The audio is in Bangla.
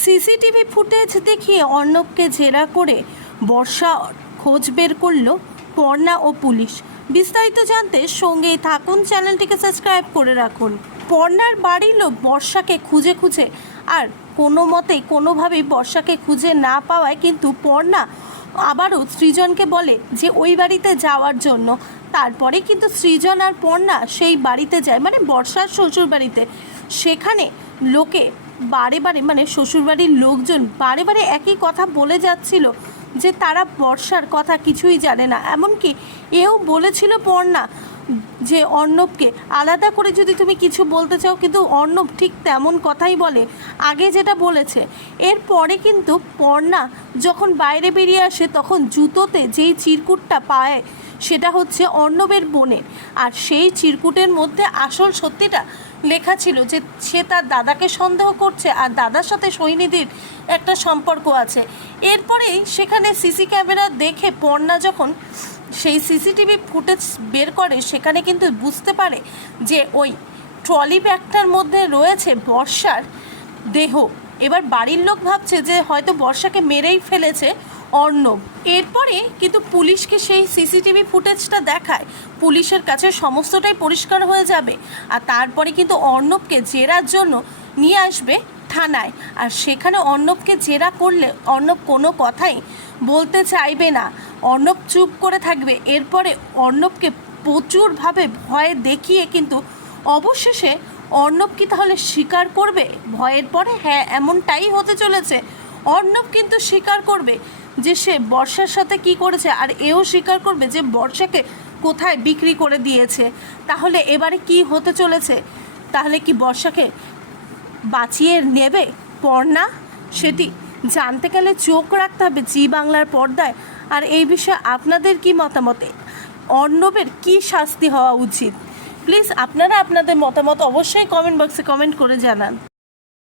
সিসিটিভি ফুটেজ দেখিয়ে অর্ণবকে জেরা করে বর্ষা খোঁজ বের করল পর্ণা ও পুলিশ। বিস্তারিত জানতে সঙ্গেই থাকুন চ্যানেলটিকে সাবস্ক্রাইব করে রাখুন। পর্ণার বাড়ির লোক বর্ষাকে খুঁজে খুঁজে আর কোনো মতে কোনোভাবেই বর্ষাকে খুঁজে না পাওয়ায় কিন্তু পর্ণা আবারও সৃজনকে বলে যে ওই বাড়িতে যাওয়ার জন্য। তারপরে কিন্তু সৃজন আর পর্ণা সেই বাড়িতে যায় মানে বর্ষার শ্বশুর বাড়িতে সেখানে লোকে বারে বারে মানে শ্বশুরবাড়ির লোকজন বারে বারে একই কথা বলে যাচ্ছিল যে তারা বর্ষার কথা কিছুই জানে না। এমনকি এও বলেছিল পর্ণা যে, অর্ণবকে আলাদা করে যদি তুমি কিছু বলতে চাও, কিন্তু অর্ণব ঠিক তেমন কথাই বলে। আগে যেটা বলেছে এরপরে কিন্তু পর্ণা যখন বাইরে বেরিয়ে আসে, তখন জুতোতে যেই চিরকুটটা পায়, সেটা হচ্ছে অর্ণবের বোনের। আর সেই চিরকুটের মধ্যে আসল সত্যিটা লেখা ছিল যে সে তার দাদাকে সন্দেহ করছে আর দাদার সাথে সৈনিধির একটা সম্পর্ক আছে। এরপরেই সেখানে সিসি ক্যামেরা দেখে পর্ণা যখন সেই সিসিটিভি ফুটেজ বের করে, সেখানে কিন্তু বুঝতে পারে যে ওই ট্রলি ব্যাগটার মধ্যে রয়েছে বর্ষার দেহ। এবার বাড়ির লোক ভাবছে যে হয়তো বর্ষাকে মেরেই ফেলেছে অর্ণব। এরপরে কিন্তু পুলিশকে সেই সিসিটিভি ফুটেজটা দেখায়। পুলিশের কাছে সমস্তটাই পরিষ্কার হয়ে যাবে। আর তারপরে কিন্তু অর্ণবকে জেরার জন্য নিয়ে আসবে থানায়। আর সেখানে অর্ণবকে জেরা করলে অর্ণব কোনো কথাই বলতে চাইবে না। অর্ণব চুপ করে থাকবে। এরপরে অর্ণবকে প্রচুরভাবে ভয় দেখিয়ে কিন্তু অবশেষে অর্ণব কি তাহলে স্বীকার করবে? ভয়ের পরে হ্যাঁ এমনটাই হতে চলেছে। অর্ণব কিন্তু স্বীকার করবে যে সে বর্ষার সাথে কি করেছে আর এও স্বীকার করবে যে বর্ষাকে কোথায় বিক্রি করে দিয়েছে। তাহলে এবারে কি হতে চলেছে? তাহলে কি বর্ষাকে বাঁচিয়ে নেবে পর্ণা? সেটি জানতে গেলে চোখ রাখতে হবে জি বাংলার পর্দায়। আর এই বিষয়ে আপনাদের কি মতামতে? অর্ণবের কি শাস্তি হওয়া উচিত? প্লিজ আপনারা আপনাদের মতামত অবশ্যই কমেন্ট বক্সে কমেন্ট করে জানান।